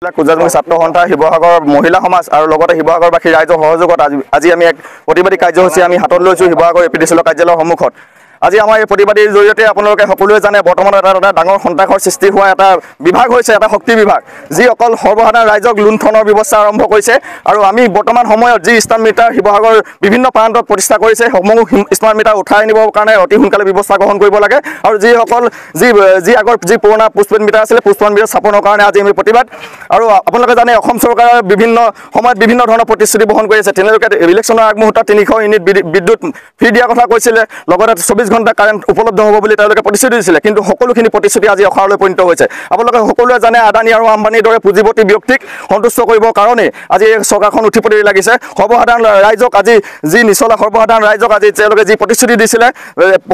কুজাজুঙি ছাত্ৰ সন্থা শিৱসাগৰ মহিলা সমাজ আৰু লগতে শিৱসাগৰবাসী ৰাইজৰ সহযোগত আজি আমি এক প্ৰতিবাদী কাৰ্যসূচী আমি হাতত লৈছো শিৱসাগৰ এপিডিচিএলৰ কাৰ্যালয়ৰ সন্মুখত। আজি আমাৰ এই প্ৰতিবাদীৰ জৰিয়তে আপোনালোকে সকলোৱে জানে বৰ্তমান এটা ডাঙৰ সন্ত্ৰাসৰ সৃষ্টি হোৱা এটা বিভাগ হৈছে এটা শক্তি বিভাগ, যি অকল সৰ্বসাধাৰণ ৰাইজক লুণ্ঠনৰ ব্যৱস্থা আৰম্ভ কৰিছে। আৰু আমি বৰ্তমান সময়ত যি স্মাৰ্ট মিটাৰ শিৱসাগৰ বিভিন্ন প্ৰান্তত প্ৰতিষ্ঠা কৰিছে, সমূহ স্মাৰ্ট মিটাৰ উঠাই নিবৰ কাৰণে অতি সোনকালে ব্যৱস্থা গ্ৰহণ কৰিব লাগে। আৰু যিসকল যি আগৰ যি পুৰণা পোষ্টপেইড মিটাৰ আছিলে পোষ্টপেইড মিটাৰ স্থাপনৰ কাৰণে আজি আমি প্ৰতিবাদ। আৰু আপোনালোকে জানে অসম চৰকাৰে বিভিন্ন সময়ত বিভিন্ন ধৰণৰ প্ৰতিশ্ৰুতি বহন কৰি আছে। তেওঁলোকে ইলেকশ্যনৰ আগমুহূৰ্তত 300 ইউনিট বিদ্যুৎ ফ্ৰী দিয়াৰ কথা কৈছিলে, লগতে 24 ঘণ্টা কাৰেণ্ট উপলব্ধ হ'ব বুলি তেওঁলোকে প্ৰতিশ্ৰুতি দিছিলে। কিন্তু সকলোখিনি প্ৰতিশ্ৰুতি আজি অসাৰলৈ পৰিণত হৈছে। আপোনালোকে সকলোৱে জানে আদানী আৰু আম্বানীৰ দৰে পুঁজিপতি ব্যক্তিক সন্তুষ্ট কৰিবৰ কাৰণে আজি এই চৰকাৰখন উঠি পৰি লাগিছে। সৰ্বসাধাৰণ ৰাইজক আজি যি নিচলা সৰ্বসাধাৰণ ৰাইজক আজি তেওঁলোকে যি প্ৰতিশ্ৰুতি দিছিলে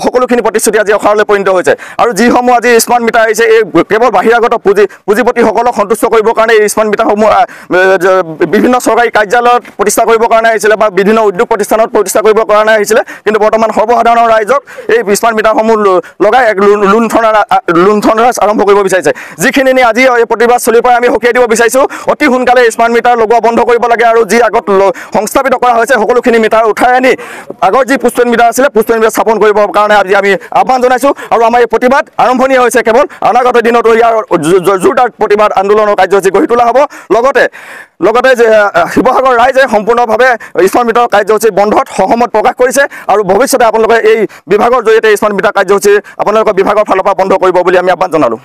সকলোখিনি প্ৰতিশ্ৰুতি আজি অসাৰলৈ পৰিণত হৈছে। আৰু যিসমূহ আজি স্মাৰ্ট মিটাৰ আহিছে এই কেৱল বাহিৰাগত পুঁজিপতিসকলক সন্তুষ্ট কৰিবৰ কাৰণে এই স্মাৰ্ট মিটাৰসমূহ বিভিন্ন চৰকাৰী কাৰ্যালয়ত প্ৰতিষ্ঠা কৰিবৰ কাৰণে আহিছিলে বা বিভিন্ন উদ্যোগ প্ৰতিষ্ঠানত প্ৰতিষ্ঠা কৰিবৰ কাৰণে আহিছিলে। কিন্তু বৰ্তমান সৰ্বসাধাৰণৰ ৰাইজক এই স্মাৰ্ট মিটাৰসমূহ লগাই এক লুণ্ঠনৰাজ আৰম্ভ কৰিব বিচাৰিছে। যিখিনি নি আজি এই প্ৰতিবাদ চলিৰ পৰা আমি সকীয়াই দিব বিচাৰিছোঁ, অতি সোনকালে স্মাৰ্ট মিটাৰ লগোৱা বন্ধ কৰিব লাগে। আৰু যি আগত সংস্থাপিত কৰা হৈছে সকলোখিনি মিটাৰ উঠাই আনি আগৰ যি পোষ্টপেইড মিটাৰ আছিলে পোষ্টপেইড মিটাৰ স্থাপন কৰিবৰ কাৰণে আজি আমি আহ্বান জনাইছোঁ। আৰু আমাৰ এই প্ৰতিবাদ আৰম্ভণি হৈছে, কেৱল অনাগত দিনতো ইয়াৰ জোৰদাৰ প্ৰতিবাদ আন্দোলনৰ কাৰ্যসূচী গঢ়ি তোলা হ'ব। লগতে যে শিৱসাগৰ ৰাইজে সম্পূৰ্ণভাৱে স্মাৰ্ট মিটাৰ কাৰ্যসূচী বন্ধত সহমত প্ৰকাশ কৰিছে। আৰু ভৱিষ্যতে আপোনালোকে এই বিভাগৰ জৰিয়তে স্মাৰ্ট মিটাৰ কাৰ্যসূচী আপোনালোকৰ বিভাগৰ ফালৰ পৰা বন্ধ কৰিব বুলি আমি আহ্বান জনালোঁ।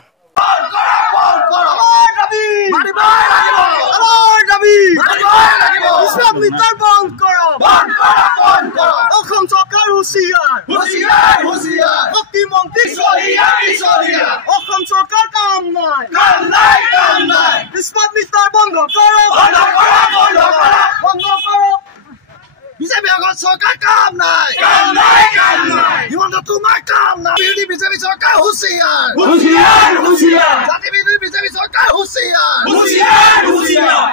বিজেপি আগত চৰকাৰ কাম নাই, হিমন্ত তোমাৰ কাম নাই। বিৰোধী বিজেপি চৰকাৰ হুঁচিয়াৰ, জাতি বিৰোধী বিজেপি চৰকাৰ হুঁচিয়াৰ,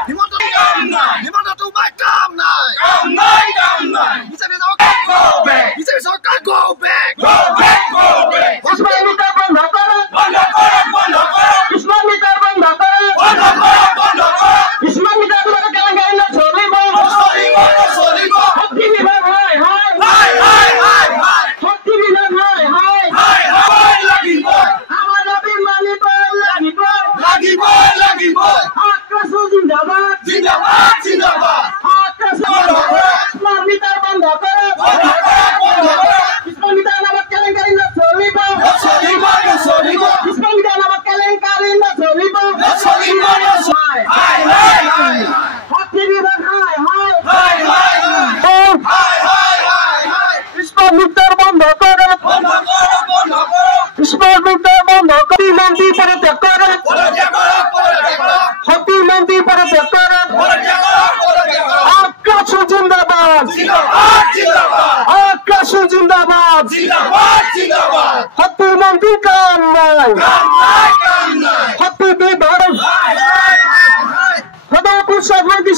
হিমন্ত তোমাৰ কাম নাই। বিজেপি চৰকাৰ go back। স্মাৰ্ট মিটাৰ বন্ধ কৰক, স্মাৰ্ট মিটাৰ বন্ধ কৰক, স্মাৰ্ট মিটাৰ কেলেংকাৰী নচলিব।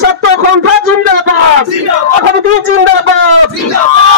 ছাত্ৰ সন্থা জিন্দাবাদ, জিন্দাবাদ।